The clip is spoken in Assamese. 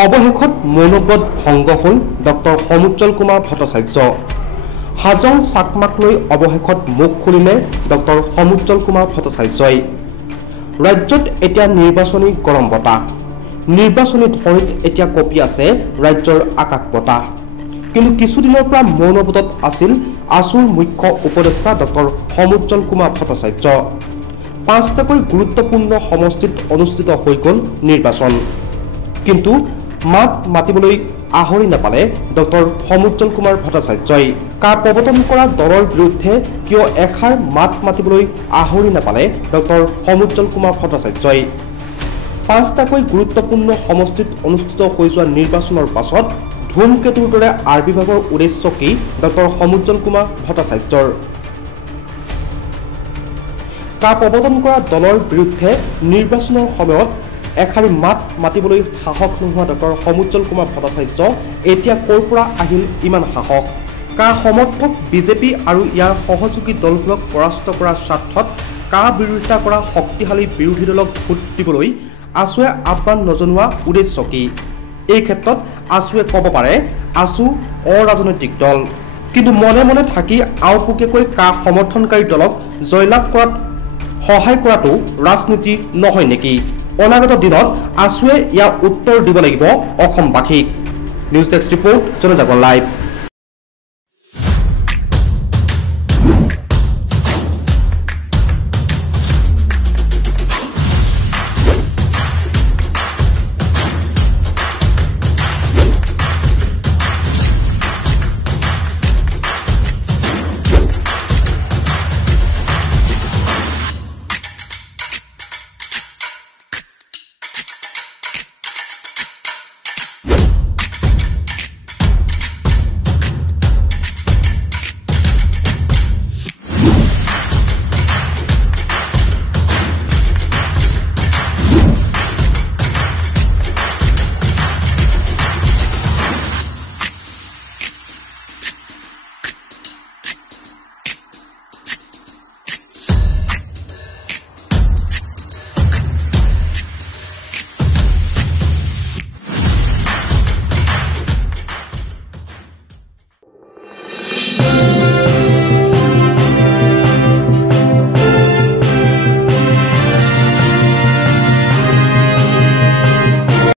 অৱশেষত মৌনব্ৰত ভংগ হ'ল ডক্টৰ সমুজ্জ্বল কুমাৰ ভট্টাচাৰ্য। হাজং চাকমাক লৈ অৱশেষত মুখ খুলিলে ডক্টৰ সমুজ্জ্বল কুমাৰ ভট্টাচাৰ্যই। ৰাজ্যত এতিয়া নিৰ্বাচনী গৰম বতাহ, নিৰ্বাচনী ধৰণীত এতিয়া কঁপি আছে ৰাজ্যৰ আকাশ বতাহ। কিন্তু কিছুদিনৰ পৰা মৌনব্ৰতত আছিল আছুৰ মুখ্য উপদেষ্টা ডক্টৰ সমুজ্জ্বল কুমাৰ ভট্টাচাৰ্য। 5টাকৈ গুৰুত্বপূৰ্ণ সমষ্টিত অনুষ্ঠিত হৈ গ'ল নিৰ্বাচন। কিন্তু মাত মাতিবলৈ আহৰি নাপালে ডক্টৰ সমুজ্জ্বল কুমাৰ ভট্টাচাৰ্যই। কা প্ৰৱৰ্তন কৰা দলৰ বিৰুদ্ধে কিয় এষাৰ মাত মাতিবলৈ আহৰি নাপালে ডক্টৰ সমুজ্জ্বল কুমাৰ ভট্টাচাৰ্যই। 5টাকৈ গুৰুত্বপূৰ্ণ সমষ্টিত অনুষ্ঠিত হৈ যোৱা নিৰ্বাচনৰ পাছত ধূমকেতুৰ দৰে আৰ বিভাগৰ উদ্দেশ্য কি ডক্টৰ সমুজ্জ্বল কুমাৰ ভট্টাচাৰ্যৰ। কা প্ৰৱৰ্তন কৰা দলৰ বিৰুদ্ধে নিৰ্বাচনৰ সময়ত এষাৰি মাত মাতিবলৈ সাহস নোহোৱা ডক্টৰ সমুজ্জ্বল কুমাৰ ভট্টাচাৰ্য এতিয়া ক'ৰ পৰা আহিল ইমান সাহস। কা সমৰ্থক বিজেপি আৰু ইয়াৰ সহযোগী দলবোৰক পৰাস্ত কৰাৰ স্বাৰ্থত কা বিৰোধিতা কৰা শক্তিশালী বিৰোধী দলক ভোট দিবলৈ আছুৱে আহ্বান নজনোৱা উদ্দেশ্য কি। এই ক্ষেত্ৰত আছুৱে ক'ব পাৰে আছু অৰাজনৈতিক দল, কিন্তু মনে মনে থাকি আওপকীয়াকৈ কা সমৰ্থনকাৰী দলক জয়লাভ কৰাত সহায় কৰাটো ৰাজনীতি নহয় নেকি। অনাগত দিনত আছুৱে ইয়াৰ উত্তৰ দিব লাগিব অসমবাসীক। News desk report, Janajagaran live.